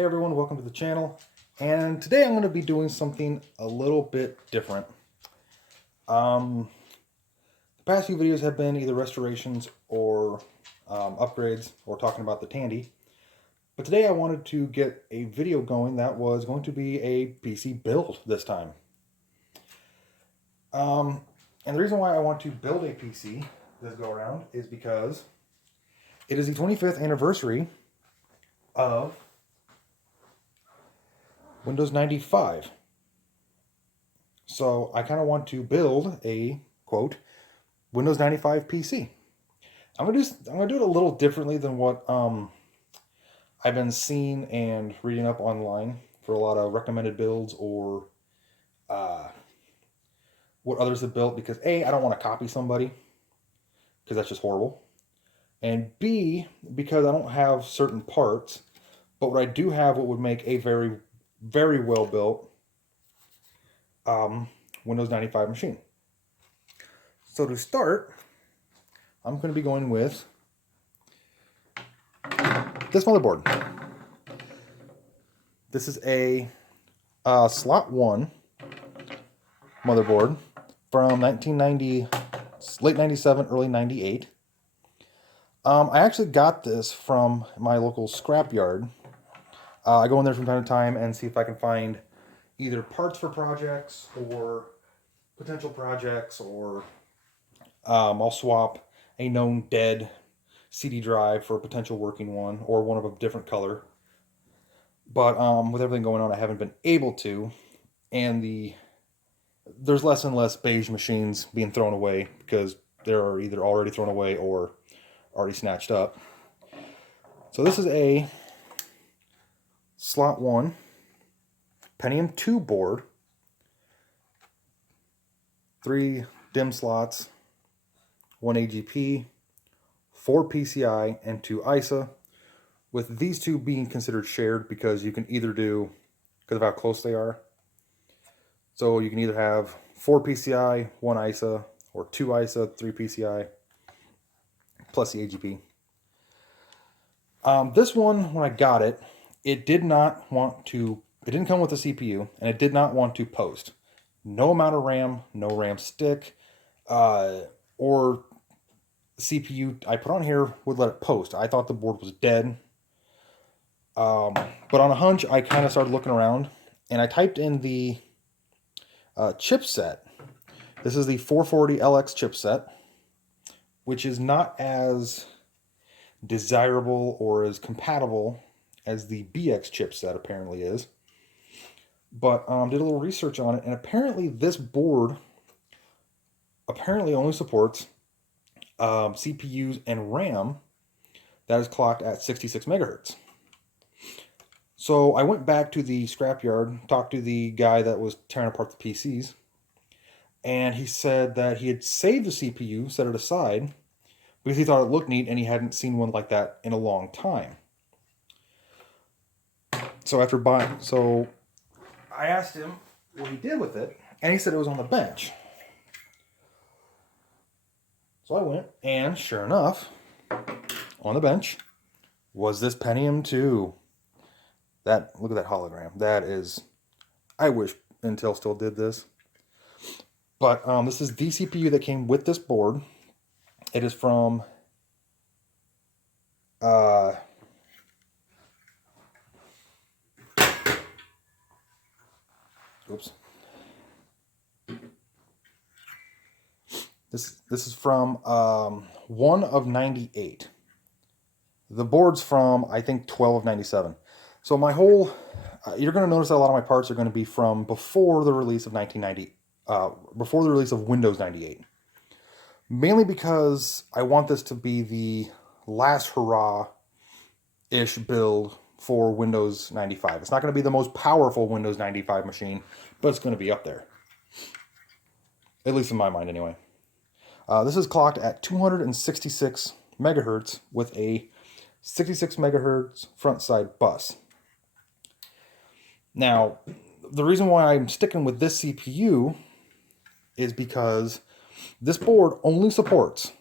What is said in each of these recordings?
Hey everyone, welcome to the channel. And today I'm going to be doing something a little bit different. The past few videos have been either restorations or upgrades or talking about the Tandy. But today I wanted to get a video going that was going to be a PC build this time. And the reason why I want to build a PC this go around is because it is the 25th anniversary of Windows 95. So I kind of want to build a, quote, Windows 95 PC. I'm gonna do it a little differently than what I've been seeing and reading up online for a lot of recommended builds or what others have built, because A, I don't want to copy somebody because that's just horrible, and B, because I don't have certain parts, but what I do have, what would make a very, very well built Windows 95 machine. So to start, I'm going to be going with this motherboard. This is a slot 1 motherboard from 1990, late 97, early 98. I actually got this from my local scrapyard. I go in there from time to time and see if I can find either parts for projects or potential projects, or I'll swap a known dead CD drive for a potential working one, or one of a different color. But with everything going on, I haven't been able to, and there's less and less beige machines being thrown away because they're either already thrown away or already snatched up. So this is a slot 1 Pentium 2 board, 3 DIMM slots, 1 AGP, 4 PCI, and 2 ISA, with these two being considered shared because you can either do, because of how close they are, so you can either have 4 PCI, 1 ISA, or 2 ISA, 3 PCI, plus the AGP. This one, when I got it, it didn't come with a CPU, and it did not want to post. No amount of RAM, no RAM stick, or CPU I put on here would let it post. I thought the board was dead. But on a hunch, I kind of started looking around, and I typed in the chipset. This is the 440LX chipset, which is not as desirable or as compatible as the BX chipset apparently is. But did a little research on it, and apparently this board only supports CPUs and RAM that is clocked at 66 megahertz. So I went back to the scrapyard, talked to the guy that was tearing apart the PCs, and he said that he had saved the CPU, set it aside, because he thought it looked neat and he hadn't seen one like that in a long time. So I asked him what he did with it, and he said it was on the bench. So I went, and sure enough, on the bench was this Pentium 2. Look at that hologram. That is, I wish Intel still did this. But this is the CPU that came with this board. It is from oops. This is from 1 of 98. The board's from, I think, 12 of 97. So my whole, you're going to notice that a lot of my parts are going to be from before the release of before the release of Windows 98. Mainly because I want this to be the last hurrah-ish build for Windows 95. It's not going to be the most powerful Windows 95 machine, but it's going to be up there. At least in my mind, anyway. This is clocked at 266 megahertz with a 66 megahertz front side bus. Now, the reason why I'm sticking with this CPU is because this board only supports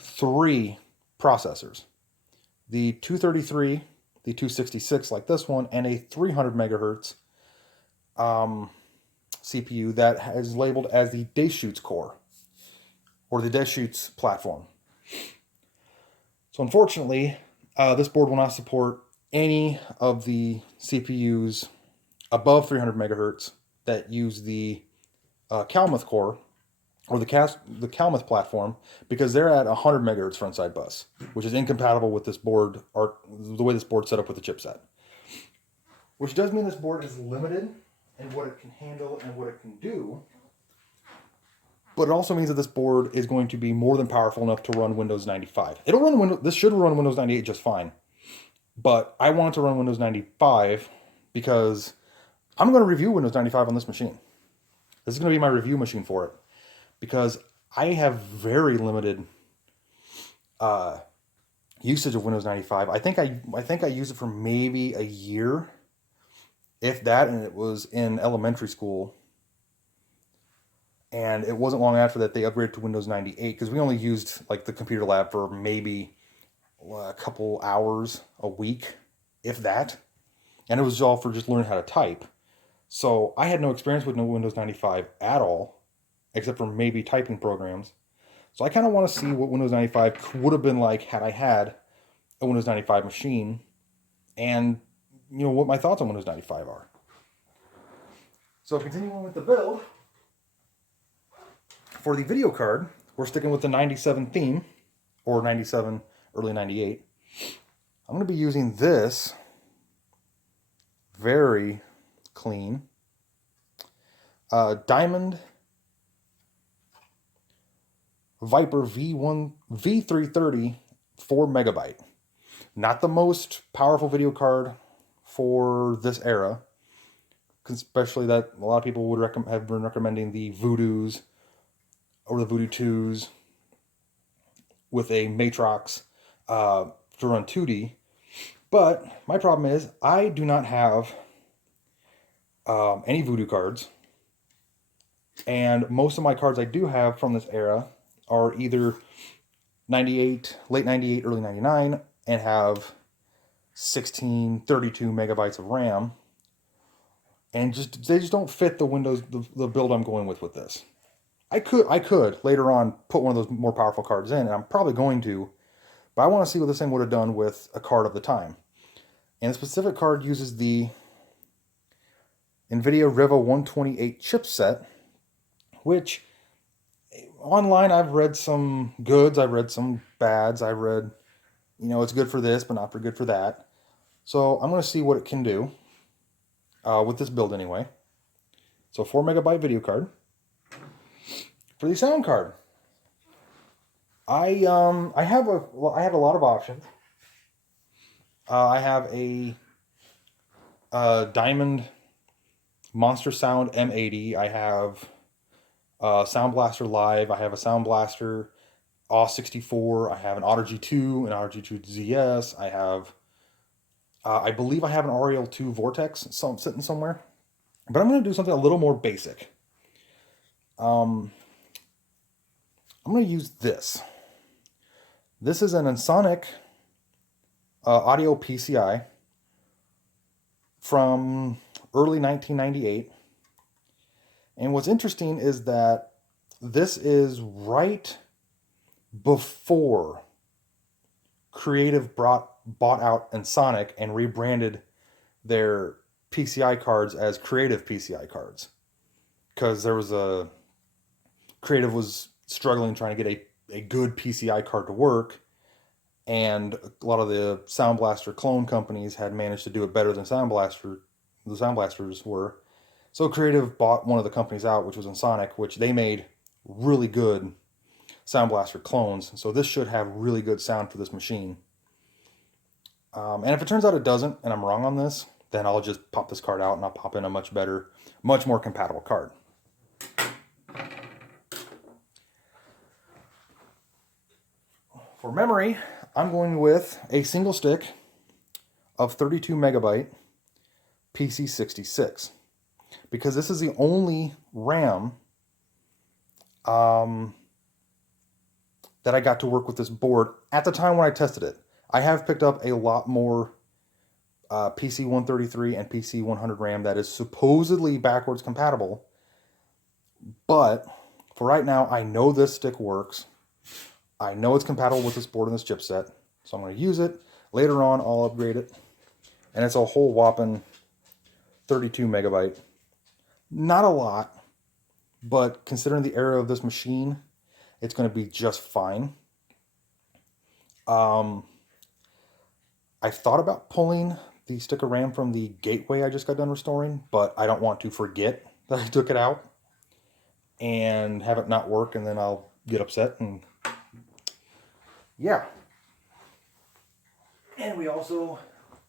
3 processors. The 233 the 266 like this one, and a 300 megahertz CPU that is labeled as the Deschutes core, or the Deschutes platform. So unfortunately, this board will not support any of the CPUs above 300 megahertz that use the Calmuth core, or the Calmuth platform, because they're at 100 megahertz frontside bus, which is incompatible with this board, or the way this board's set up with the chipset. Which does mean this board is limited in what it can handle and what it can do, but it also means that this board is going to be more than powerful enough to run Windows 95. This should run Windows 98 just fine, but I want it to run Windows 95 because I'm going to review Windows 95 on this machine. This is going to be my review machine for it, because I have very limited usage of Windows 95. I think I used it for maybe a year, if that, and it was in elementary school. And it wasn't long after that they upgraded to Windows 98, because we only used like the computer lab for maybe a couple hours a week, if that. And it was all for just learning how to type. So I had no experience with Windows 95 at all, except for maybe typing programs. So I kind of want to see what Windows 95 would have been like had I had a Windows 95 machine, and what my thoughts on Windows 95 are. So continuing with the build, for the video card, we're sticking with the 97 theme, or 97, early 98. I'm going to be using this very clean Diamond Viper V330 4 megabyte. Not the most powerful video card for this era, especially that a lot of people would have been recommending the Voodoos or the Voodoo 2s with a Matrox to run 2D. But my problem is I do not have any Voodoo cards, and most of my cards I do have from this era are either 98, late 98, early 99, and have 32 megabytes of RAM, and they just don't fit the Windows, the build I'm going with this. I could later on put one of those more powerful cards in, and I'm probably going to, but I want to see what this thing would have done with a card of the time. And the specific card uses the NVIDIA Riva 128 chipset, which online I've read some goods, I've read some bads, I've read, it's good for this, but not for good for that. So I'm going to see what it can do with this build anyway. So 4 megabyte video card. For the sound card, I have a lot of options. I have a Diamond Monster Sound M80. I have Sound Blaster Live. I have a Sound Blaster AW64. I have an Otter G2, an Otter G2 ZS. I have, I believe I have an REL2 Vortex sitting somewhere. But I'm going to do something a little more basic. I'm going to use this. This is an Ensoniq Audio PCI from early 1998. And what's interesting is that this is right before Creative bought out Ensoniq and rebranded their PCI cards as Creative PCI cards. Because Creative was struggling trying to get a good PCI card to work, and a lot of the Sound Blaster clone companies had managed to do it better than the Sound Blasters were. So Creative bought one of the companies out, which was Ensoniq, which they made really good Sound Blaster clones. So this should have really good sound for this machine. And if it turns out it doesn't, and I'm wrong on this, then I'll just pop this card out and I'll pop in a much more compatible card. For memory, I'm going with a single stick of 32 megabyte PC66, because this is the only RAM that I got to work with this board at the time when I tested it. I have picked up a lot more PC 133 and PC 100 RAM that is supposedly backwards compatible. But for right now, I know this stick works. I know it's compatible with this board and this chipset. So I'm going to use it. Later on, I'll upgrade it. And it's a whole whopping 32 megabyte. Not a lot, but considering the era of this machine, it's going to be just fine. I thought about pulling the stick of RAM from the gateway I just got done restoring, but I don't want to forget that I took it out and have it not work, and then I'll get upset. And yeah. And we also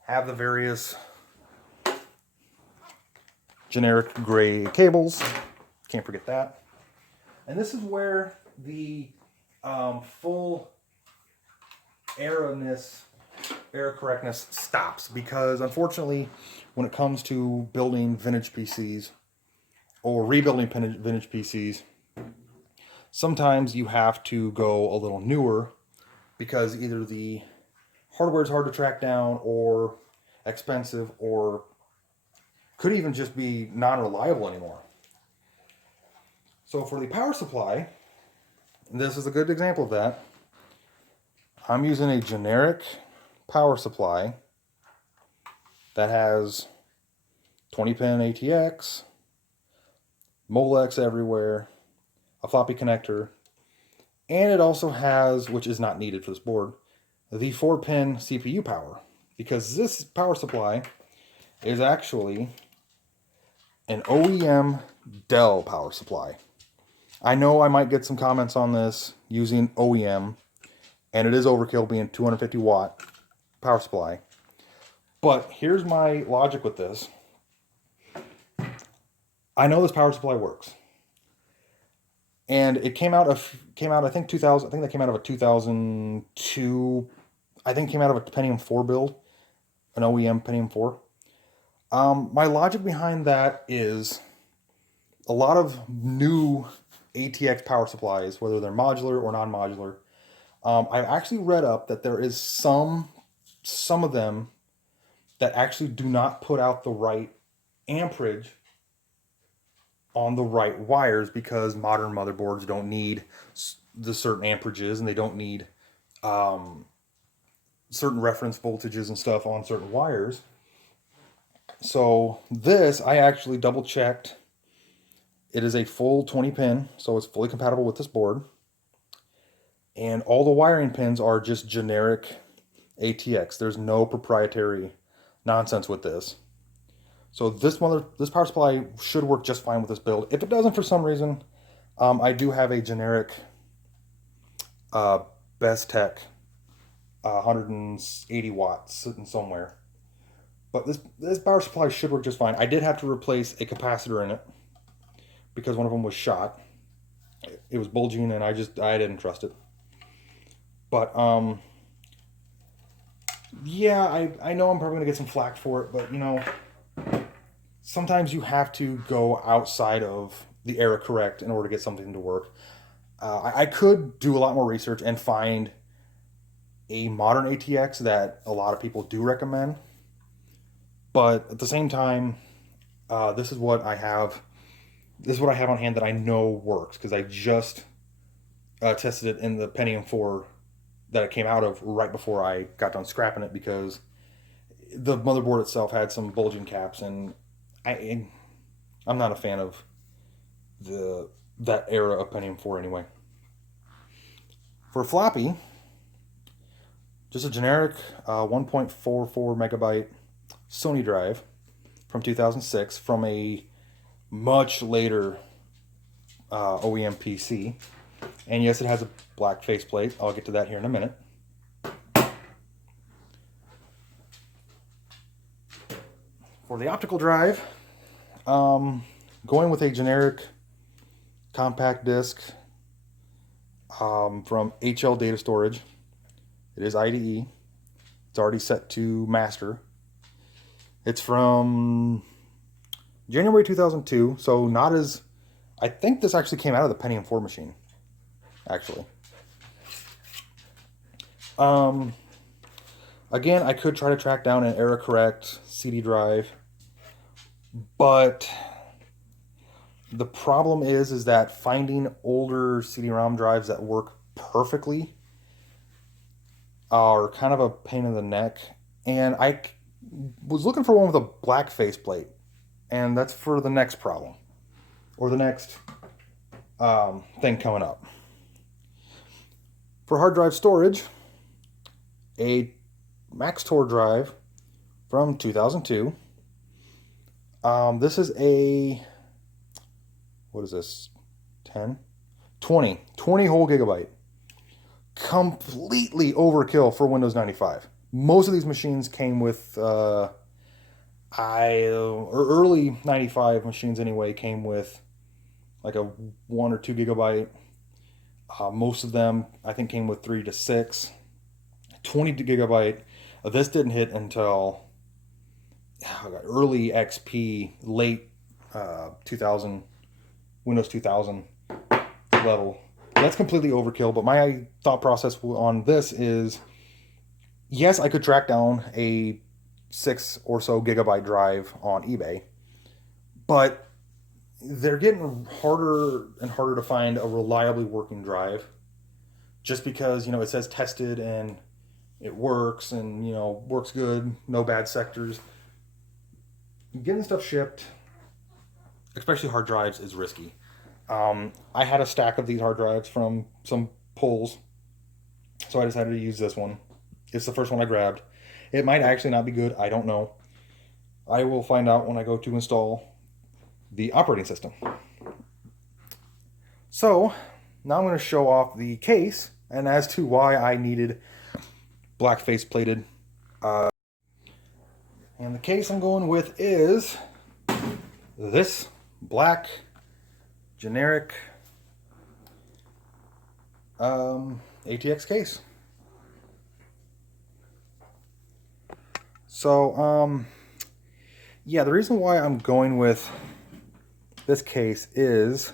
have the various generic gray cables. Can't forget that. And this is where the full error correctness stops, because unfortunately, when it comes to building vintage PCs or rebuilding vintage PCs, sometimes you have to go a little newer because either the hardware is hard to track down or expensive, or could even just be non-reliable anymore. So for the power supply, this is a good example of that. I'm using a generic power supply that has 20-pin ATX, Molex everywhere, a floppy connector, and it also has, which is not needed for this board, the 4-pin CPU power, because this power supply is actually an OEM Dell power supply. I know I might get some comments on this using OEM, and it is overkill being 250 watt power supply. But here's my logic with this. I know this power supply works. And it came out I think 2000, I think that came out of a 2002, I think it came out of a Pentium 4 build, an OEM Pentium 4. My logic behind that is a lot of new ATX power supplies, whether they're modular or non-modular, I've actually read up that there is some of them that actually do not put out the right amperage on the right wires, because modern motherboards don't need the certain amperages, and they don't need certain reference voltages and stuff on certain wires. So this, I actually double checked. It is a full 20 pin, so it's fully compatible with this board. And all the wiring pins are just generic ATX. There's no proprietary nonsense with this. So this power supply should work just fine with this build. If it doesn't for some reason, I do have a generic Best Tech 180 watts sitting somewhere. But this power supply should work just fine. I did have to replace a capacitor in it because one of them was shot. It was bulging and I didn't trust it. But yeah, I know I'm probably gonna get some flack for it, but you know, sometimes you have to go outside of the error correct in order to get something to work. I could do a lot more research and find a modern ATX that a lot of people do recommend, but at the same time, this is what I have. This is what I have on hand that I know works, because I just tested it in the Pentium 4 that it came out of right before I got done scrapping it, because the motherboard itself had some bulging caps, and I'm not a fan of that era of Pentium 4 anyway. For floppy, just a generic 1.44 megabyte Sony drive from 2006 from a much later OEM PC. And yes, it has a black faceplate. I'll get to that here in a minute. For the optical drive, going with a generic compact disc from HL Data Storage. It is IDE. It's already set to master. It's from January 2002, so not as... I think this actually came out of the Pentium 4 machine, actually. I Again, I could try to track down an error correct CD drive, but the problem is that finding older CD-ROM drives that work perfectly are kind of a pain in the neck. And I was looking for one with a black faceplate, and that's for the next problem, or the next thing coming up. For hard drive storage, a Maxtor drive from 2002. This is a, what is this, 10? 20 whole gigabyte. Completely overkill for Windows 95. Most of these machines came with, or early 95 machines anyway, came with like a 1 or 2 gigabyte. Most of them, I think, came with 3 to 6. 20 gigabyte. This didn't hit until early XP, late 2000, Windows 2000 level. That's completely overkill, but my thought process on this is, yes, I could track down a 6 or so gigabyte drive on eBay, but they're getting harder and harder to find a reliably working drive, just because, you know, it says tested and it works and, you know, works good, no bad sectors. Getting stuff shipped, especially hard drives, is risky. I had a stack of these hard drives from some pulls, so I decided to use this one. It's the first one I grabbed. It might actually not be good, I don't know. I will find out when I go to install the operating system. So, now I'm going to show off the case, and as to why I needed black face plated. And the case I'm going with is this black generic ATX case. So, yeah, the reason why I'm going with this case is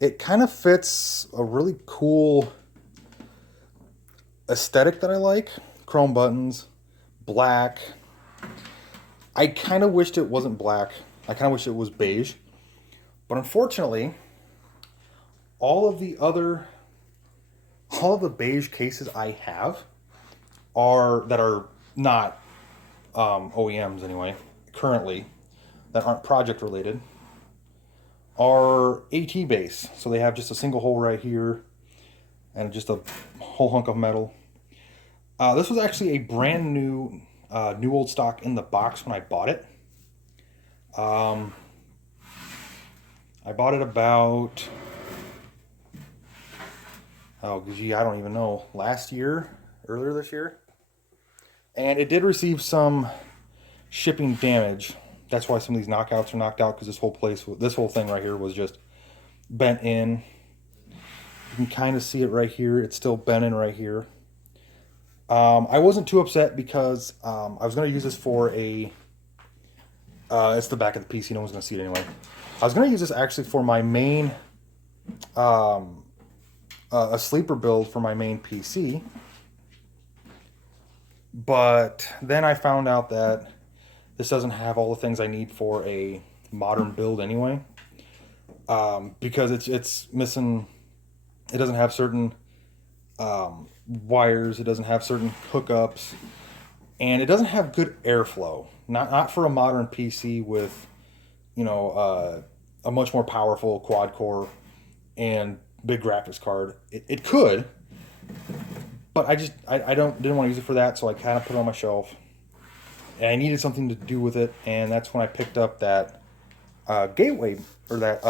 it kind of fits a really cool aesthetic that I like. Chrome buttons, black. I kind of wished it wasn't black. I kind of wish it was beige. But unfortunately, all of the beige cases I have that are not OEMs anyway, currently, that aren't project related, are AT base. So they have just a single hole right here and just a whole hunk of metal. This was actually a brand new, new old stock in the box when I bought it. I bought it about, oh gee, I don't even know, earlier this year. And it did receive some shipping damage. That's why some of these knockouts are knocked out, because this whole thing right here was just bent in. You can kind of see it right here. It's still bent in right here. I wasn't too upset because I was going to use this for a, it's the back of the PC, no one's going to see it anyway. I was going to use this actually for my main, a sleeper build for my main PC. But then I found out that this doesn't have all the things I need for a modern build anyway. Because it's missing, it doesn't have certain wires, it doesn't have certain hookups, and it doesn't have good airflow. Not for a modern PC with, you know, a much more powerful quad core and big graphics card. It could, but I didn't want to use it for that, so I kind of put it on my shelf. And I needed something to do with it, and that's when I picked up that gateway, or that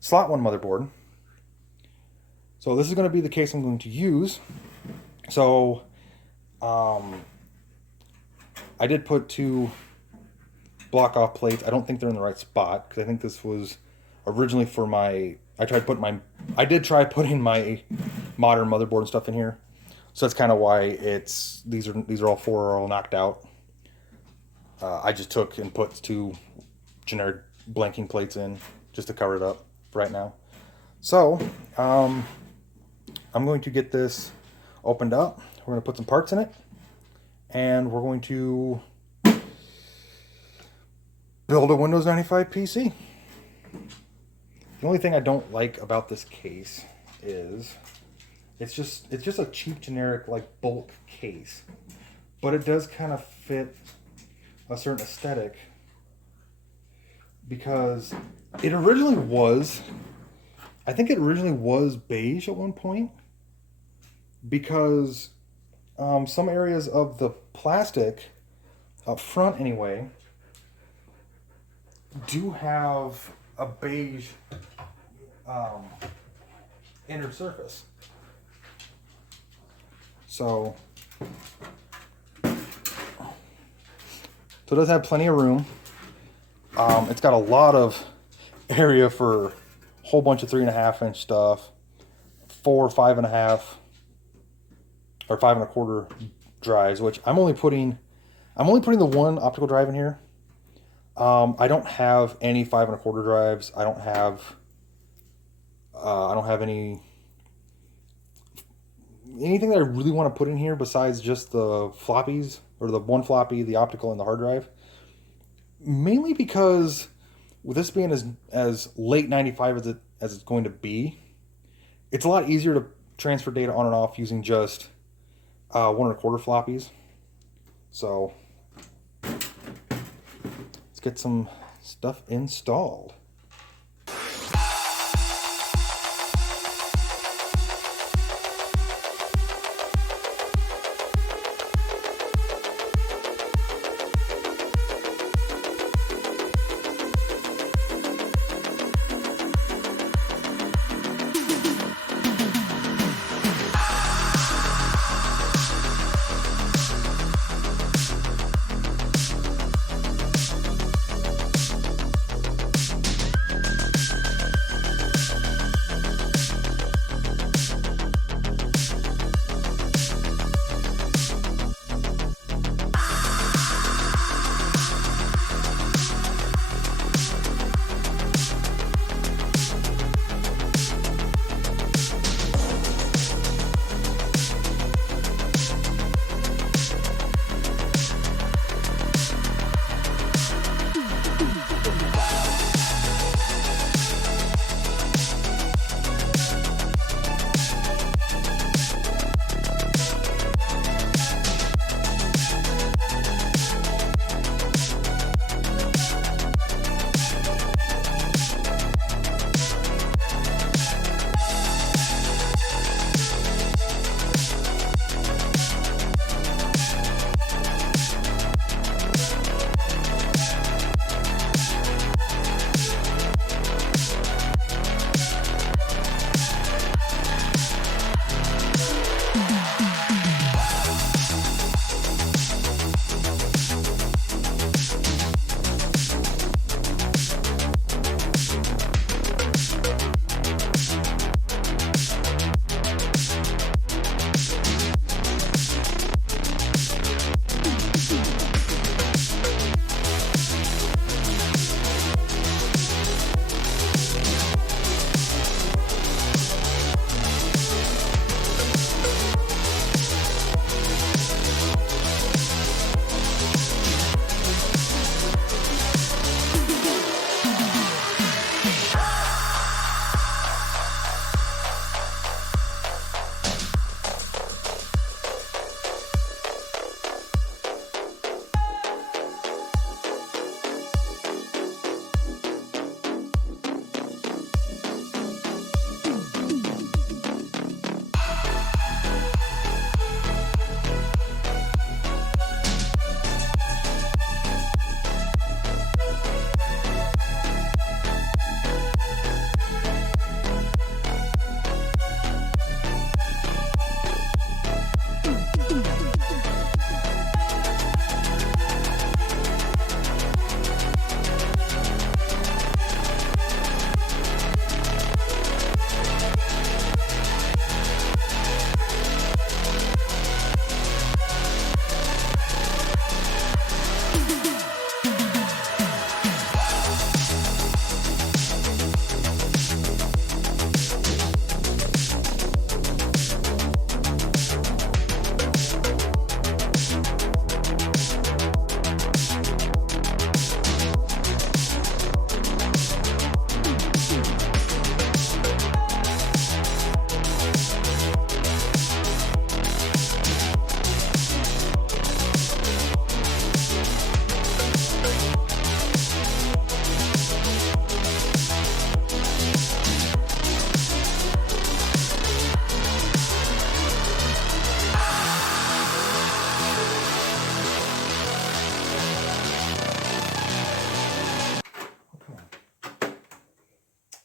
slot one motherboard. So this is going to be the case I'm going to use. So I did put 2 block off plates. I don't think they're in the right spot, because I think this was originally for my, I did try putting my modern motherboard and stuff in here. So that's kind of why these are all 4 are all knocked out. I just took and put 2 generic blanking plates in just to cover it up right now. So I'm going to get this opened up, We're going to put some parts in it, and we're going to build a Windows 95 PC. The only thing I don't like about this case is it's just a cheap generic like bulk case, but it does kind of fit a certain aesthetic because it originally was, I think it originally was beige at one point, because some areas of the plastic up front anyway do have a beige inner surface. So it does have plenty of room. It's got a lot of area for a whole bunch of 3.5-inch stuff, 4, 5.5, or 5.25 drives, which I'm only putting the one optical drive in here. I don't have any 5.25 drives. I don't have anything that I really want to put in here besides just the floppies, or the one floppy, the optical, and the hard drive. Mainly because with this being as late 95 as it's going to be, it's a lot easier to transfer data on and off using just 1.25 floppies. So let's get some stuff installed.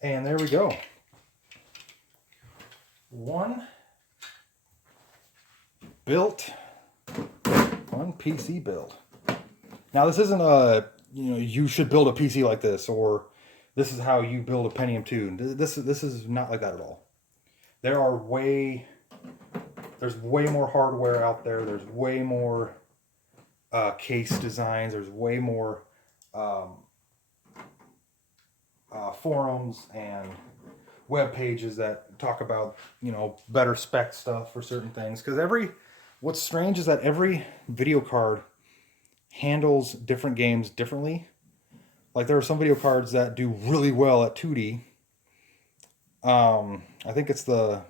And there we go. One PC build. Now this isn't a, you should build a PC like this, or this is how you build a Pentium 2. This is not like that at all. There's way more hardware out there. There's way more case designs. There's way more forums and web pages that talk about, better spec stuff for certain things. Because what's strange is that every video card handles different games differently. Like there are some video cards that do really well at 2D. I think it's the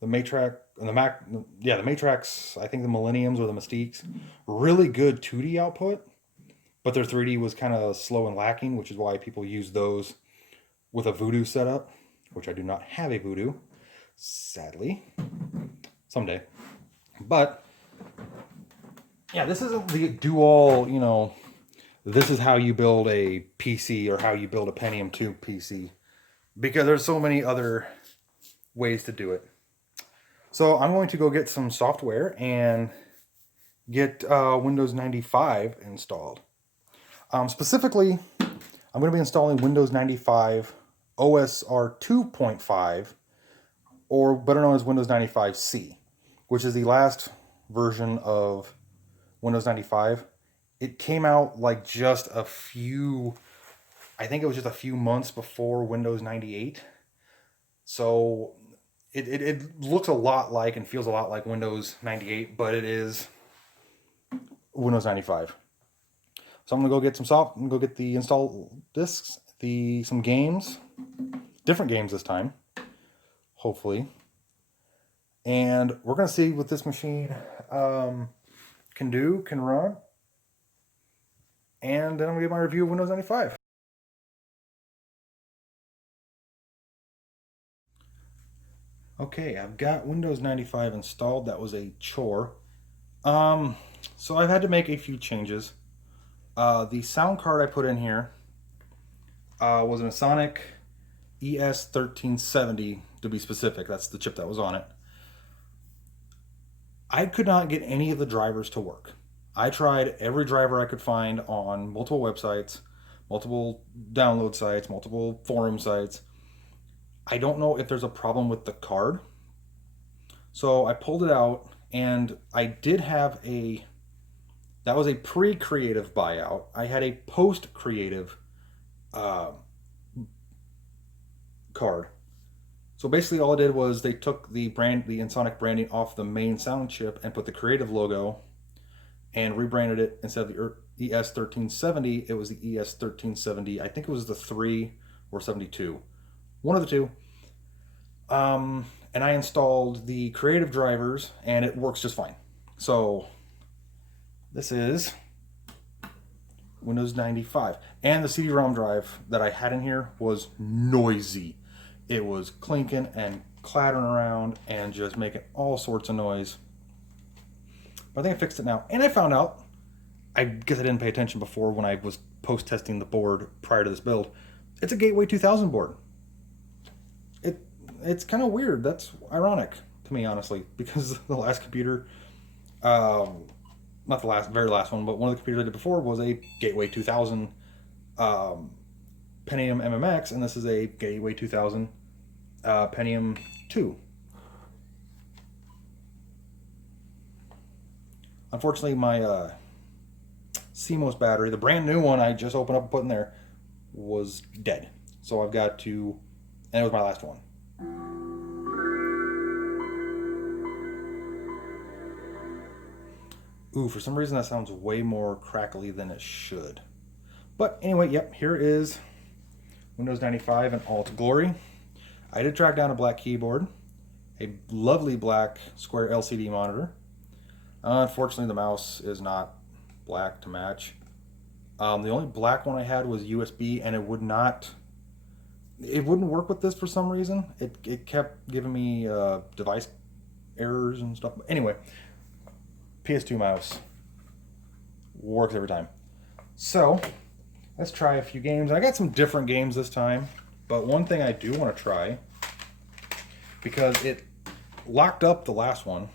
Matrix and the Matrix, I think the Millenniums or the Mystiques, really good 2D output, but their 3D was kind of slow and lacking, which is why people use those with a Voodoo setup, which I do not have a Voodoo, sadly. Someday. But yeah, this isn't the do-all, this is how you build a PC or how you build a Pentium 2 PC, because there's so many other ways to do it. So I'm going to go get some software and get Windows 95 installed. Specifically, I'm going to be installing Windows 95 OSR 2.5, or better known as Windows 95C, which is the last version of Windows 95. It came out like I think it was just a few months before Windows 98. So it looks a lot like and feels a lot like Windows 98, but it is Windows 95. So I'm gonna go get the install discs, some games, different games this time, hopefully. And we're gonna see what this machine can run. And then I'm gonna get my review of Windows 95. Okay, I've got Windows 95 installed. That was a chore. So I've had to make a few changes. The sound card I put in here was an Ensoniq ES1370 to be specific. That's the chip that was on it. I could not get any of the drivers to work. I tried every driver I could find on multiple websites, multiple download sites, multiple forum sites. I don't know if there's a problem with the card. So I pulled it out, and I did have that was a pre-creative buyout. I had a post-creative card. So basically all I did was they took the Ensoniq branding off the main sound chip and put the creative logo and rebranded it. Instead of the ES1370, it was the ES1370. I think it was the 3 or 72. One of the two. And I installed the creative drivers, and it works just fine. So this is Windows 95. And the CD-ROM drive that I had in here was noisy. It was clinking and clattering around and just making all sorts of noise. But I think I fixed it now. And I found out, I guess I didn't pay attention before when I was post-testing the board prior to this build, it's a Gateway 2000 board. It's kind of weird. That's ironic to me, honestly, because the last computer, not the very last one, but one of the computers I did before was a Gateway 2000 Pentium MMX, and this is a Gateway 2000 Pentium 2. Unfortunately, my CMOS battery, the brand new one I just opened up and put in there, was dead. So I've got to, and it was my last one. Ooh, for some reason that sounds way more crackly than it should. But anyway, yep, here is Windows 95 in all its glory. I did track down a black keyboard, a lovely black square LCD monitor. Unfortunately, the mouse is not black to match. The only black one I had was USB, and it wouldn't work with this for some reason. It kept giving me device errors and stuff. But anyway, PS2 mouse works every time. So let's try a few games. I got some different games this time. But one thing I do want to try, because it locked up the last one,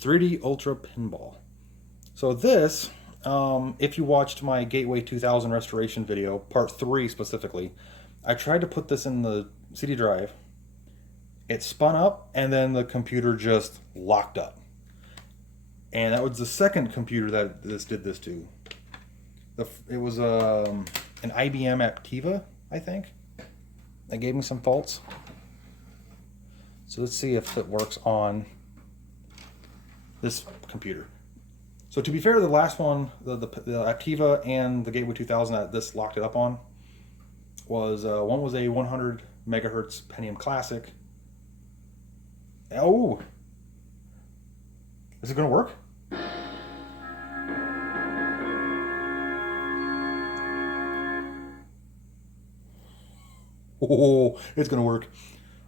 3D Ultra Pinball. So this, if you watched my Gateway 2000 restoration video, part 3 specifically, I tried to put this in the CD drive. It spun up, and then the computer just locked up. And that was the second computer that this did this to. It was an IBM Aptiva, I think. That gave me some faults. So let's see if it works on this computer. So to be fair, the last one, the Aptiva and the Gateway 2000 that this locked it up on, was one was a 100 megahertz Pentium Classic. Oh, is it going to work? Oh, it's going to work.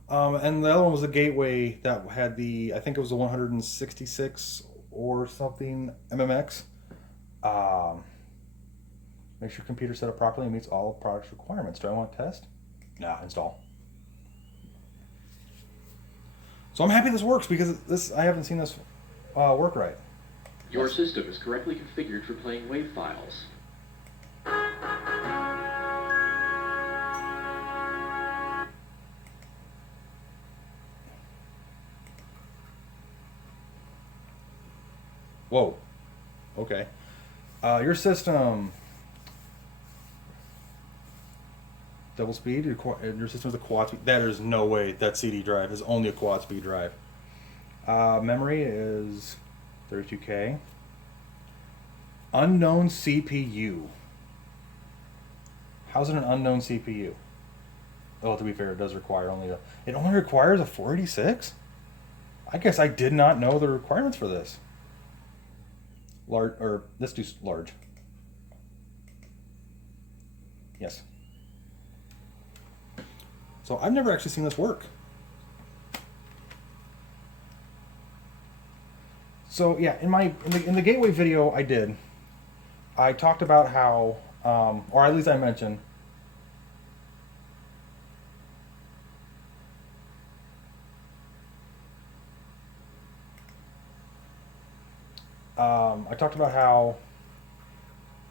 And the other one was a Gateway that had the, I think it was the 166 or something MMX. Make sure computer set up properly and meets all product requirements. Do I want to test? No, install. So I'm happy this works because I haven't seen this work right. Your system is correctly configured for playing WAV files. Whoa. Okay. Your system. Double speed? Your system is a quad speed. That is no way that CD drive is only a quad speed drive. Memory is 32K. Unknown CPU. How's it an unknown CPU? Oh, to be fair, it does require it only requires a 486? I guess I did not know the requirements for this. Large, or let's do large. Yes. So I've never actually seen this work. So yeah, in the Gateway video I talked about how, or at least I mentioned, I talked about how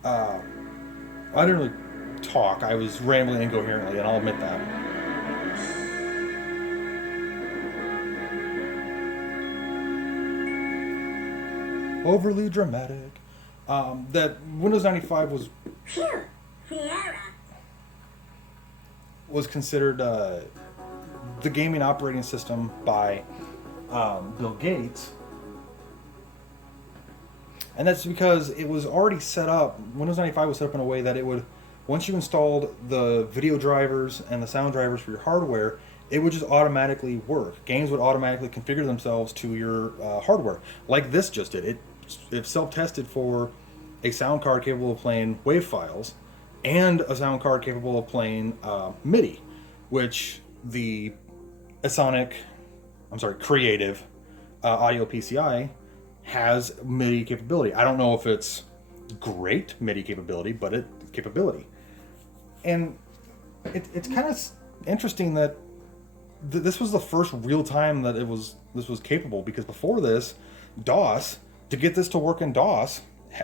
I didn't really talk. I was rambling incoherently, and I'll admit that. Overly dramatic. That Windows 95 was considered the gaming operating system by Bill Gates. And that's because it was already set up, Windows 95 was set up in a way that it would, once you installed the video drivers and the sound drivers for your hardware, it would just automatically work. Games would automatically configure themselves to your hardware, like this just did. It self-tested for a sound card capable of playing WAV files and a sound card capable of playing MIDI, which the Creative Audio PCI has MIDI capability. I don't know if it's great MIDI capability, but it's capability. And it's kind of interesting that this was the first real time that this was capable, because before this, DOS, to get this to work in DOS,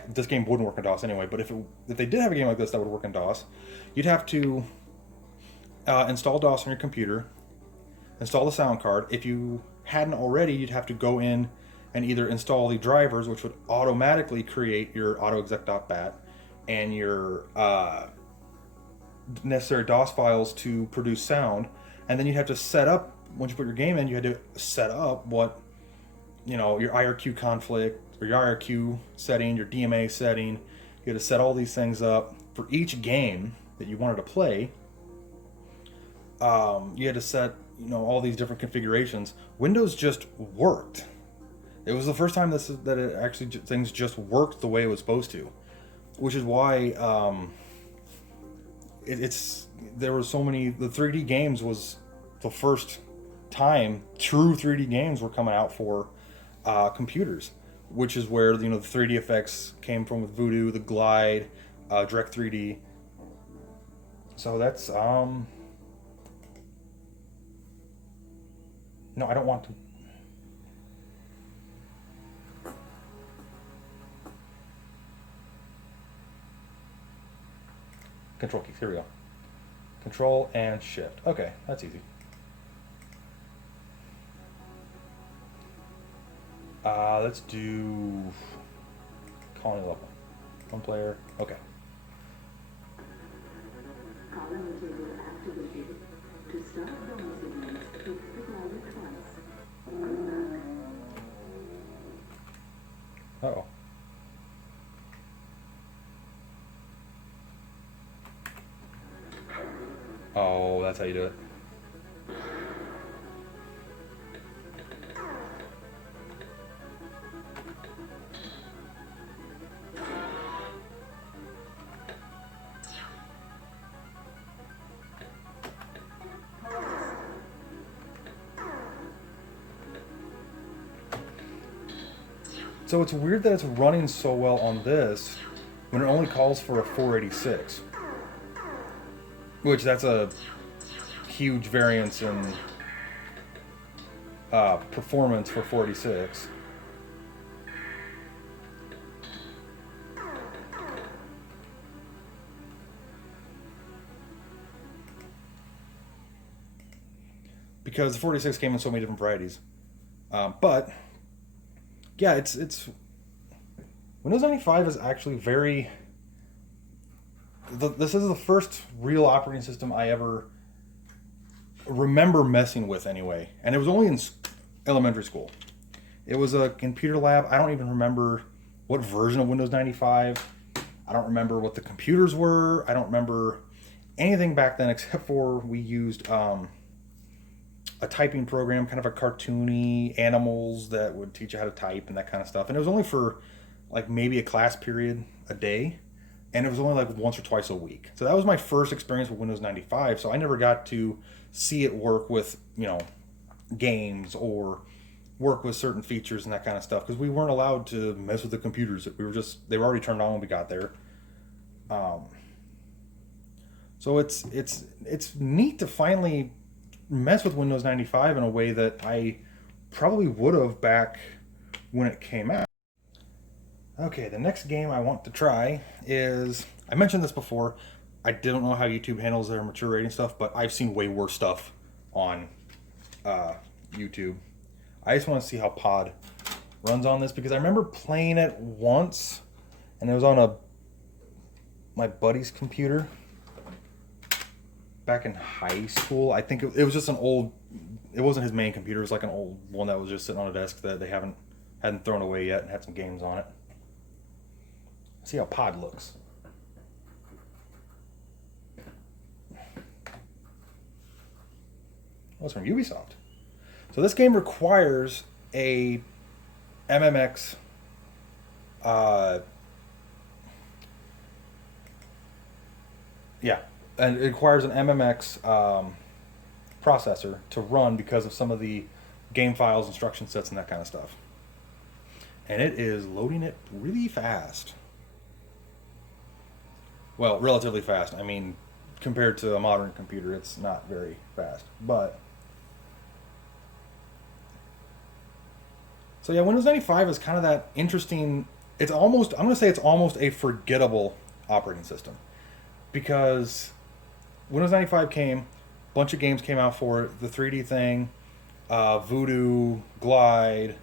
this game wouldn't work in DOS anyway, but if they did have a game like this that would work in DOS, you'd have to install DOS on your computer, install the sound card. If you hadn't already, you'd have to go in and either install the drivers, which would automatically create your autoexec.bat and your necessary DOS files to produce sound. And then you have to set up, once you put your game in, you had to set up what, your IRQ conflict, or your IRQ setting, your DMA setting. You had to set all these things up for each game that you wanted to play. You had to set, all these different configurations. Windows just worked. It was the first time that it actually things just worked the way it was supposed to, which is why there were so many. The 3D games was the first time true 3D games were coming out for computers, which is where the 3D effects came from with Voodoo, the Glide, Direct 3D. So that's No, I don't want to. Control keys, here we go. Control and shift. Okay, that's easy. Let's do colony level. One player, okay. Colony table activated. To start browsing, hit the colony twice. Uh-oh. Oh, that's how you do it. So it's weird that it's running so well on this when it only calls for a 486. Which, that's a huge variance in performance for 486. Because the 486 came in so many different varieties. But yeah, it's Windows 95 is actually very. This is the first real operating system I ever remember messing with, anyway, and it was only in elementary school. It was a computer lab. I don't even remember what version of Windows 95. I don't remember what the computers were. I don't remember anything back then except for we used a typing program, kind of a cartoony animals that would teach you how to type and that kind of stuff. And it was only for like maybe a class period a day, and it was only like once or twice a week. So that was my first experience with Windows 95. So I never got to see it work with, you know, games or work with certain features and that kind of stuff, because we weren't allowed to mess with the computers. They were already turned on when we got there. So it's neat to finally mess with Windows 95 in a way that I probably would have back when it came out. Okay, the next game I want to try is, I mentioned this before, I don't know how YouTube handles their mature rating stuff, but I've seen way worse stuff on YouTube. I just want to see how Pod runs on this, because I remember playing it once, and it was on my buddy's computer back in high school. I think it was just an old, it wasn't his main computer, it was like an old one that was just sitting on a desk that they hadn't thrown away yet and had some games on it. See how Pod looks. Oh, it's from Ubisoft. So this game requires a MMX and it requires an MMX processor to run because of some of the game files, instruction sets, and that kind of stuff. And it is loading it really fast. Well, relatively fast. I mean, compared to a modern computer, it's not very fast. But so yeah, Windows 95 is kind of that interesting. It's almost, I'm going to say it's almost a forgettable operating system, because Windows 95 came, a bunch of games came out for it, the 3D thing, Voodoo, Glide,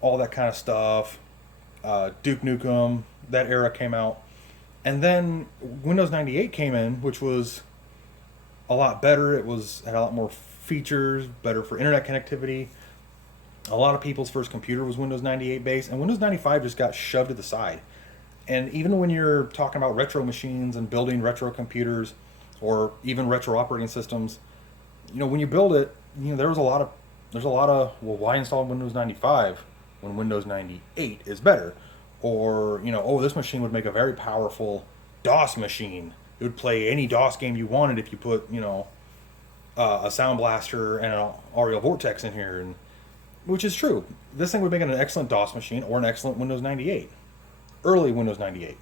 all that kind of stuff, Duke Nukem, that era came out. And then Windows 98 came in, which was a lot better. It had a lot more features, better for internet connectivity. A lot of people's first computer was Windows 98 based, and Windows 95 just got shoved to the side. And even when you're talking about retro machines and building retro computers, or even retro operating systems, you know, when you build it, you know, there's a lot of, well, why install Windows 95 when Windows 98 is better? Or, you know, oh, this machine would make a very powerful DOS machine. It would play any DOS game you wanted if you put, you know, a Sound Blaster and an Aerial Vortex in here, and which is true. This thing would make it an excellent DOS machine or an excellent Windows 98. Early Windows 98.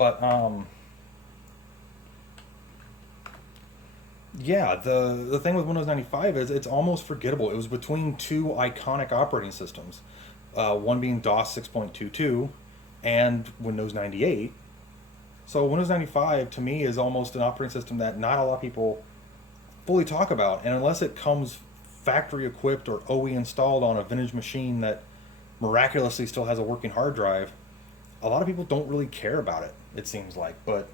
But yeah, the thing with Windows 95 is it's almost forgettable. It was between two iconic operating systems, one being DOS 6.22 and Windows 98. So Windows 95 to me is almost an operating system that not a lot of people fully talk about, and unless it comes factory equipped or OE installed on a vintage machine that miraculously still has a working hard drive, a lot of people don't really care about it, it seems like. But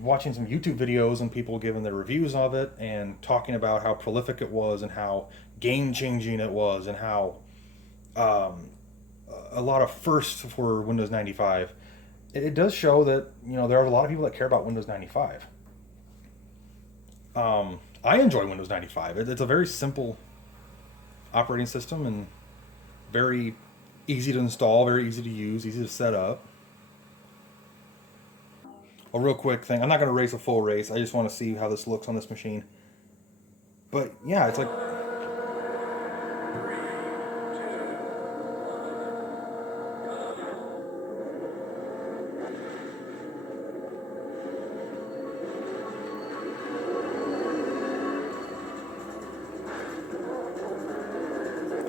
watching some YouTube videos and people giving their reviews of it and talking about how prolific it was and how game changing it was and how a lot of firsts for Windows 95, it does show that, you know, there are a lot of people that care about Windows 95. I enjoy Windows 95. It's a very simple operating system and very easy to install, very easy to use, easy to set up. A real quick thing, I'm not going to race a full race, I just want to see how this looks on this machine. But yeah, it's like...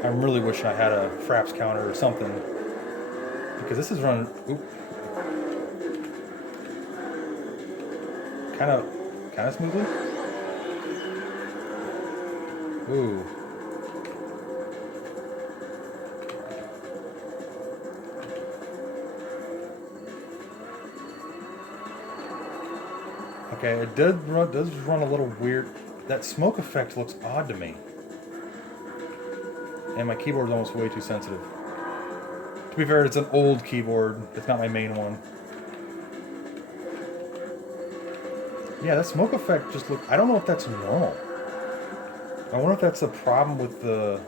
I really wish I had a fraps counter or something, because this is running kind of smoothly. Ooh. Okay, it does run a little weird. That smoke effect looks odd to me. And my keyboard's almost way too sensitive. To be fair, it's an old keyboard. It's not my main one. Yeah, that smoke effect just looked... I don't know if that's normal. I wonder if that's a problem with the...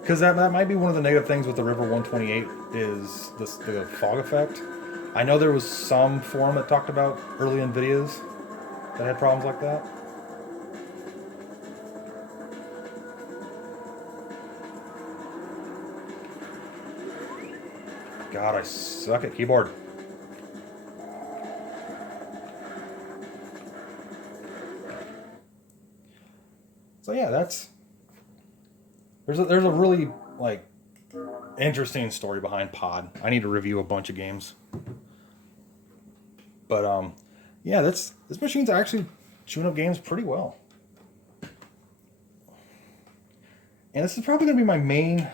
Because that might be one of the negative things with the River 128 is the fog effect. I know there was some forum that talked about early NVIDIAs that had problems like that. God, I suck at keyboard. So yeah, there's a really like interesting story behind Pod. I need to review a bunch of games. But yeah, this machine's actually chewing up games pretty well. And this is probably gonna be my main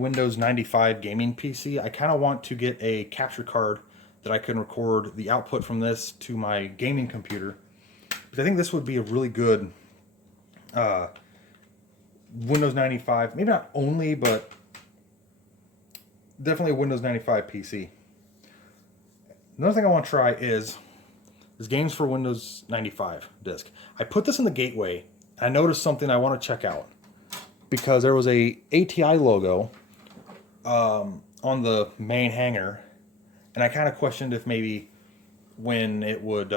Windows 95 gaming PC. I kind of want to get a capture card that I can record the output from this to my gaming computer, because I think this would be a really good Windows 95, maybe not only, but definitely a Windows 95 PC. Another thing I want to try is games for Windows 95 disk. I put this in the gateway, and I noticed something I want to check out, because there was a ATI logo on the main hanger, and I kind of questioned if maybe when it would,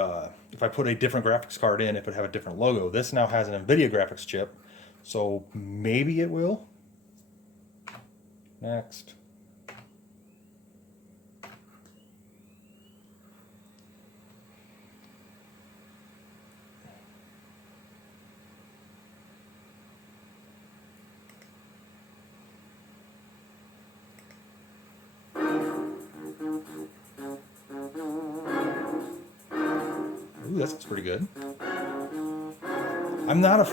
if I put a different graphics card in, if it would have a different logo. This now has an NVIDIA graphics chip, so maybe it will. Next. Ooh, that looks pretty good. I'm not a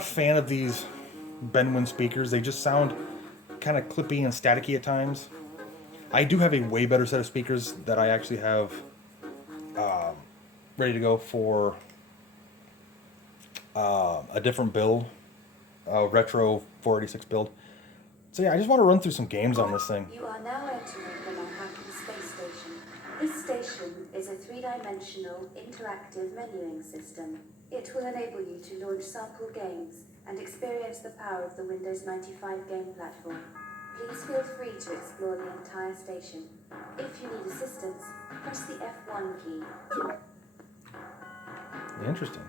fan of these Benwin speakers. They just sound kind of clippy and staticky at times. I do have a way better set of speakers that I actually have ready to go for a different build, a retro 486 build. So yeah, I just want to run through some games on this thing. You are now entering the Manhattan Space Station. This station is a three-dimensional interactive menuing system. It will enable you to launch sample games and experience the power of the Windows 95 game platform. Please feel free to explore the entire station. If you need assistance, press the F1 key. Interesting.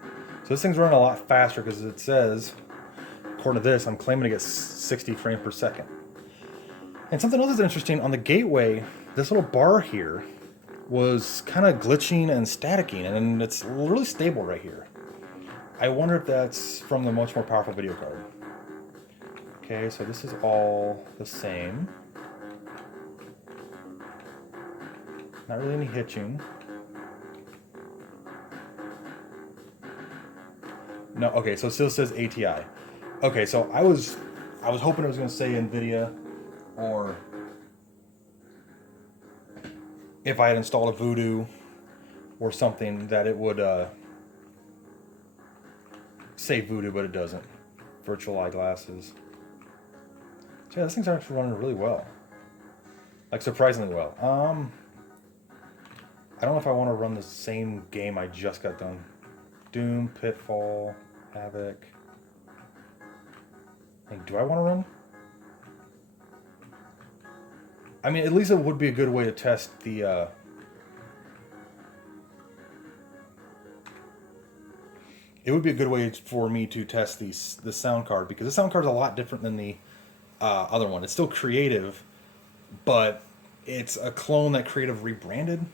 So this thing's running a lot faster because it says recording this, I'm claiming to get 60 frames per second. And something else that's interesting, on the gateway, this little bar here was kind of glitching and staticking, and it's really stable right here. I wonder if that's from the much more powerful video card. Okay, so this is all the same. Not really any hitching. No, okay, so it still says ATI. Okay, so I was hoping it was going to say NVIDIA, or if I had installed a Voodoo or something that it would say Voodoo, but it doesn't. Virtual eyeglasses. So yeah, this thing's actually running really well. Like, surprisingly well. I don't know if I want to run the same game I just got done. Doom, Pitfall, Havoc. Like, do I want to run? I mean, at least it would be a good way to test the it would be a good way for me to test the sound card, because the sound card is a lot different than the other one. It's still Creative, but it's a clone that Creative rebranded.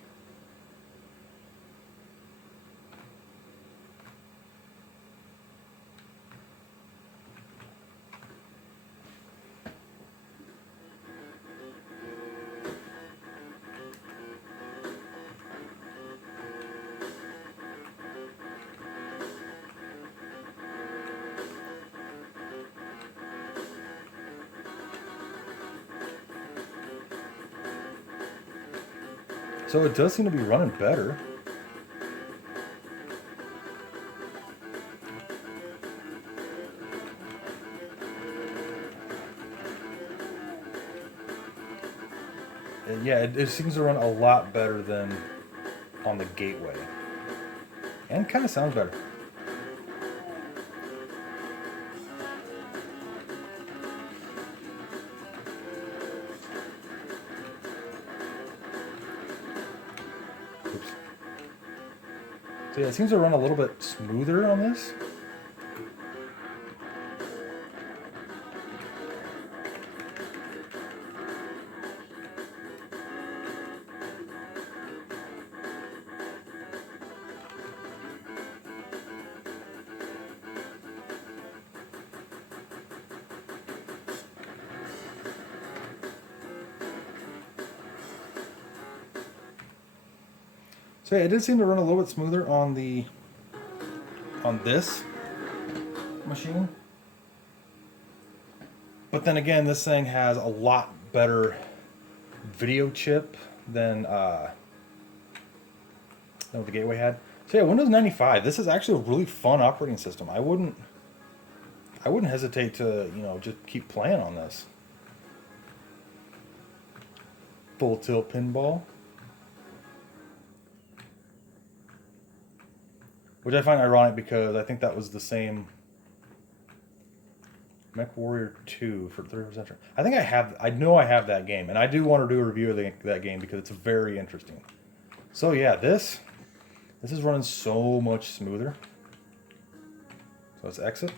So it does seem to be running better. And yeah, it seems to run a lot better than on the gateway. And kind of sounds better. So yeah, it seems to run a little bit smoother on this. So yeah, it did seem to run a little bit smoother on this machine. But then again, this thing has a lot better video chip than what the Gateway had. So yeah, Windows 95. This is actually a really fun operating system. I wouldn't hesitate to, just keep playing on this. Full tilt pinball. Which I find ironic because I think that was the same Mech Warrior 2 for 30%. I know I have that game, and I do want to do a review of that game because it's very interesting. So yeah, this is running so much smoother. So let's exit.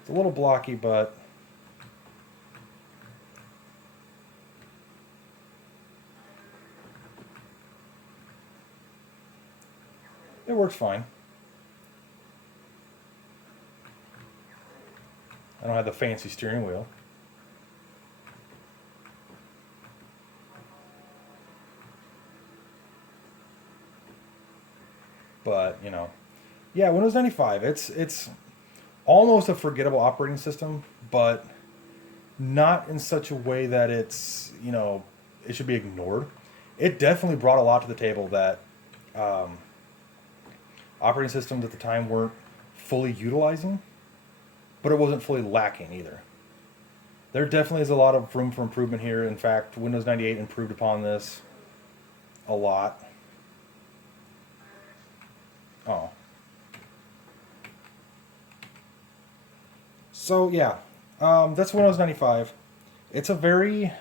It's a little blocky, but it works fine. I don't have the fancy steering wheel. But, yeah, Windows 95, it's almost a forgettable operating system, but not in such a way that it's, it should be ignored. It definitely brought a lot to the table that operating systems at the time weren't fully utilizing, but it wasn't fully lacking either. There definitely is a lot of room for improvement here. In fact, Windows 98 improved upon this a lot. Oh. So yeah, that's Windows 95. It's a very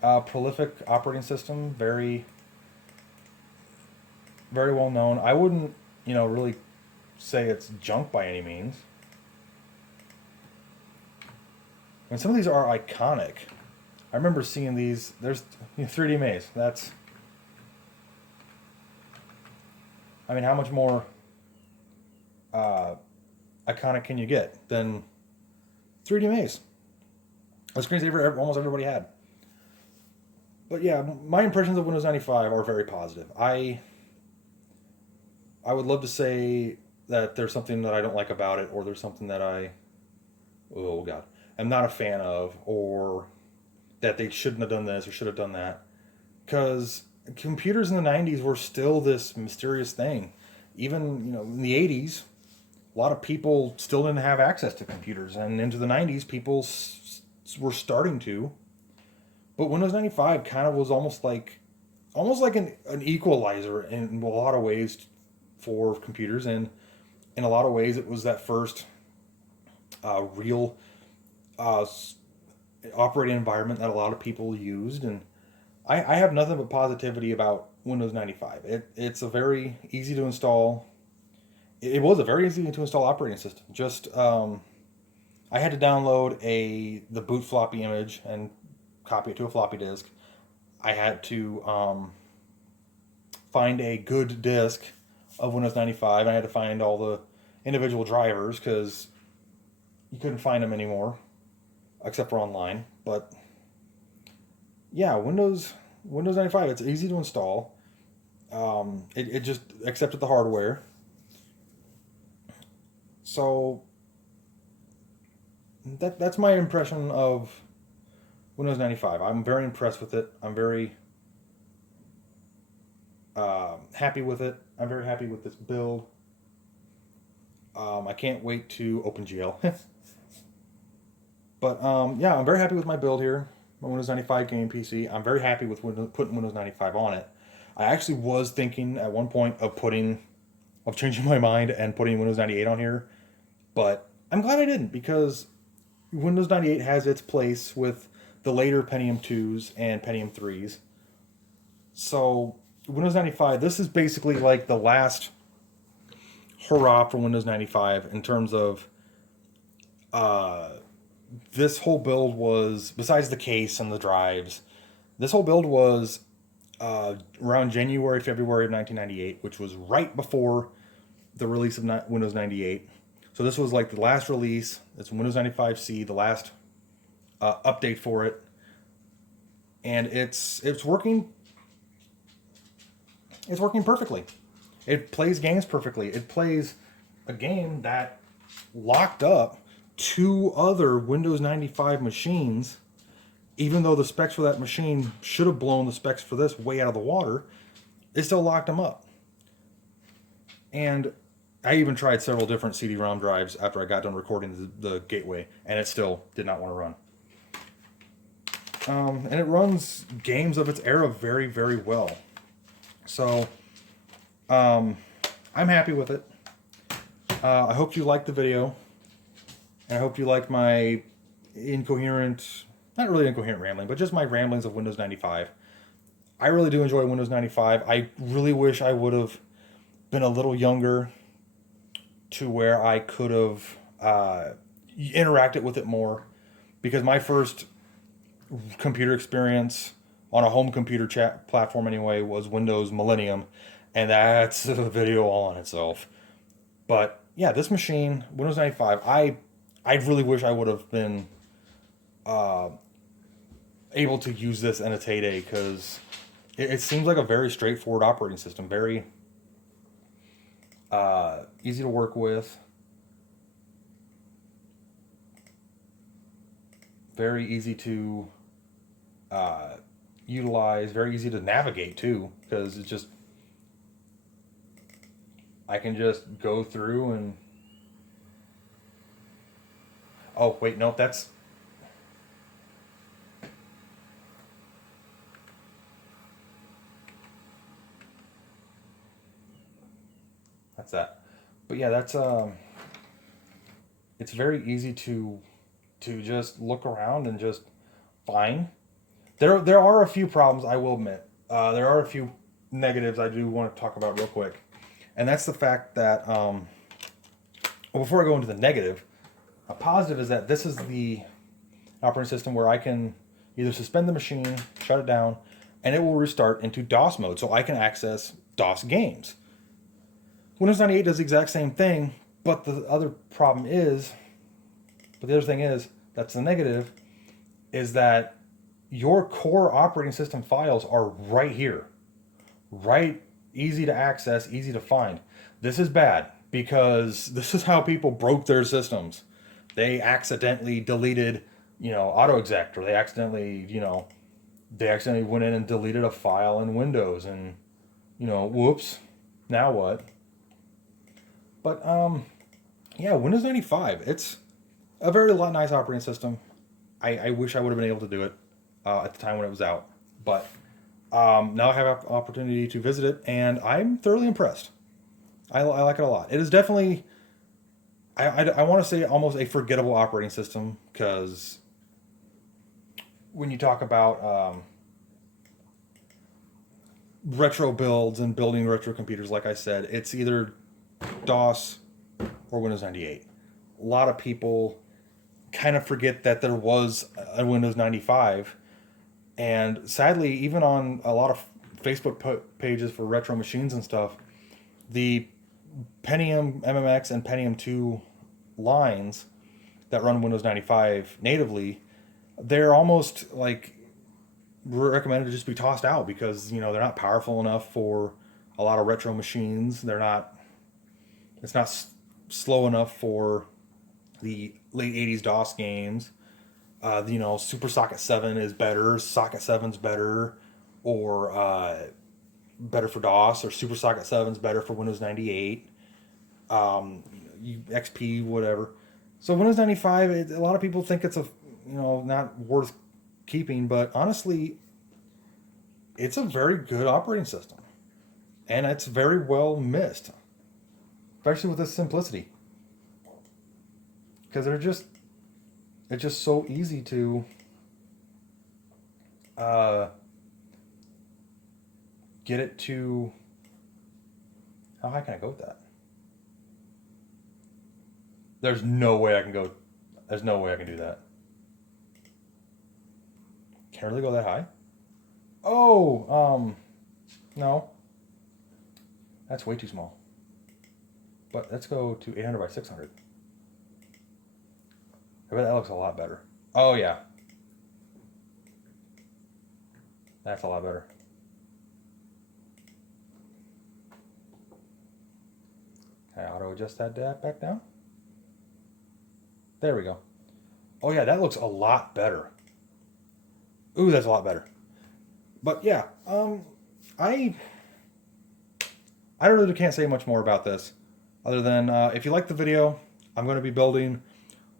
Prolific operating system, very, very well known. I wouldn't, really say it's junk by any means. And some of these are iconic. I remember seeing these. There's 3D Maze. That's, I mean, how much more iconic can you get than 3D Maze? That's crazy. Almost everybody had. But yeah, my impressions of Windows 95 are very positive. I would love to say that there's something that I don't like about it, or there's something that oh God, am not a fan of, or that they shouldn't have done this or should have done that. Because computers in the 90s were still this mysterious thing. Even, in the 80s, a lot of people still didn't have access to computers. And into the 90s, people were starting to. But Windows 95 kind of was almost like an equalizer in a lot of ways for computers. And in a lot of ways, it was that first real operating environment that a lot of people used. And I have nothing but positivity about Windows 95. It's a very easy to install. It was a very easy to install operating system. Just I had to download the boot floppy image and copy it to a floppy disk. I had to find a good disk of Windows 95. I had to find all the individual drivers because you couldn't find them anymore except for online. But yeah, Windows 95, it's easy to install. It just accepted the hardware. So that's my impression of Windows 95. I'm very impressed with it. I'm very happy with it. I'm very happy with this build. I can't wait to OpenGL. But yeah, I'm very happy with my build here. My Windows 95 gaming PC. I'm very happy with putting Windows 95 on it. I actually was thinking at one point of changing my mind and putting Windows 98 on here. But I'm glad I didn't, because Windows 98 has its place with the later Pentium 2s and Pentium 3s. So Windows 95, this is basically like the last hurrah for Windows 95 in terms of this whole build was, besides the case and the drives, this whole build was around January, February of 1998, which was right before the release of Windows 98. So this was like the last release. It's Windows 95C, the last update for it, and it's working. It's working perfectly. It plays games perfectly. It plays a game that locked up 2 other Windows 95 machines, even though the specs for that machine should have blown the specs for this way out of the water. It still locked them up. And I even tried several different CD-ROM drives after I got done recording the gateway, and it still did not want to run. And it runs games of its era very, very well. So, I'm happy with it. I hope you liked the video. And I hope you liked my incoherent, not really incoherent rambling, but just my ramblings of Windows 95. I really do enjoy Windows 95. I really wish I would have been a little younger to where I could have interacted with it more. Because my first computer experience on a home computer chat platform anyway was Windows Millennium, and that's a video all on itself. But yeah, this machine, Windows 95, I really wish I would have been able to use this in its heyday, because it seems like a very straightforward operating system, very easy to work with, very easy to utilize, very easy to navigate too, because it's just, I can just go through and, oh wait, no, that's that. But yeah, that's it's very easy to just look around and just find. There are a few problems, I will admit. There are a few negatives I do want to talk about real quick. And that's the fact that, well, before I go into the negative, a positive is that this is the operating system where I can either suspend the machine, shut it down, and it will restart into DOS mode, so I can access DOS games. Windows 98 does the exact same thing, but the other thing is, that's the negative, is that your core operating system files are right here. Right, easy to access, easy to find. This is bad, because this is how people broke their systems. They accidentally deleted, autoexec, or they accidentally went in and deleted a file in Windows, and, whoops, now what? But, yeah, Windows 95, it's a very nice operating system. I wish I would have been able to do it at the time when it was out. But now I have an opportunity to visit it, and I'm thoroughly impressed. I like it a lot. It is definitely, I want to say, almost a forgettable operating system, because when you talk about retro builds and building retro computers, like I said, it's either DOS or Windows 98. A lot of people kind of forget that there was a Windows 95, and sadly, even on a lot of Facebook pages for retro machines and stuff, the Pentium MMX and Pentium 2 lines that run Windows 95 natively, they're almost like recommended to just be tossed out, because they're not powerful enough for a lot of retro machines. It's not slow enough for the late 80s DOS games. Super Socket 7 is better, Socket 7's better, or better for DOS, or Super Socket 7's better for Windows 98, XP, whatever. So Windows 95, a lot of people think it's not worth keeping, but honestly, it's a very good operating system, and it's very well missed, especially with its simplicity, because it's just so easy to get it to. How high can I go with that? There's no way I can go. There's no way I can do that. Can I really go that high? Oh, no. That's way too small. But let's go to 800 by 600. I bet that looks a lot better. Oh, yeah. That's a lot better. Can I auto adjust that back down? There we go. Oh, yeah, that looks a lot better. Ooh, that's a lot better. But yeah, I really can't say much more about this, other than if you like the video, I'm going to be building.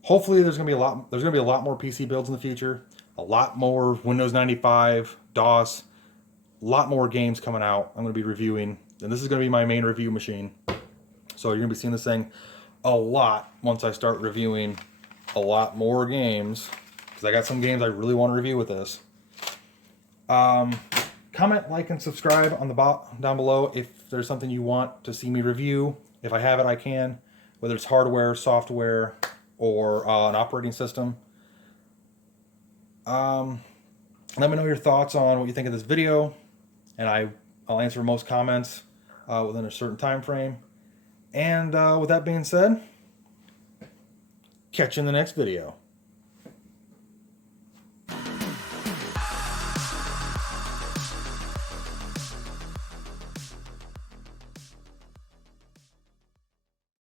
Hopefully, there's going to be a lot more PC builds in the future, a lot more Windows 95, DOS, a lot more games coming out. I'm going to be reviewing, and this is going to be my main review machine. So you're going to be seeing this thing a lot once I start reviewing a lot more games, because I got some games I really want to review with this. Comment, like, and subscribe on the down below if there's something you want to see me review. If I have it, I can, whether it's hardware, software, or an operating system. Let me know your thoughts on what you think of this video, and I'll answer most comments within a certain time frame. And with that being said, catch you in the next video.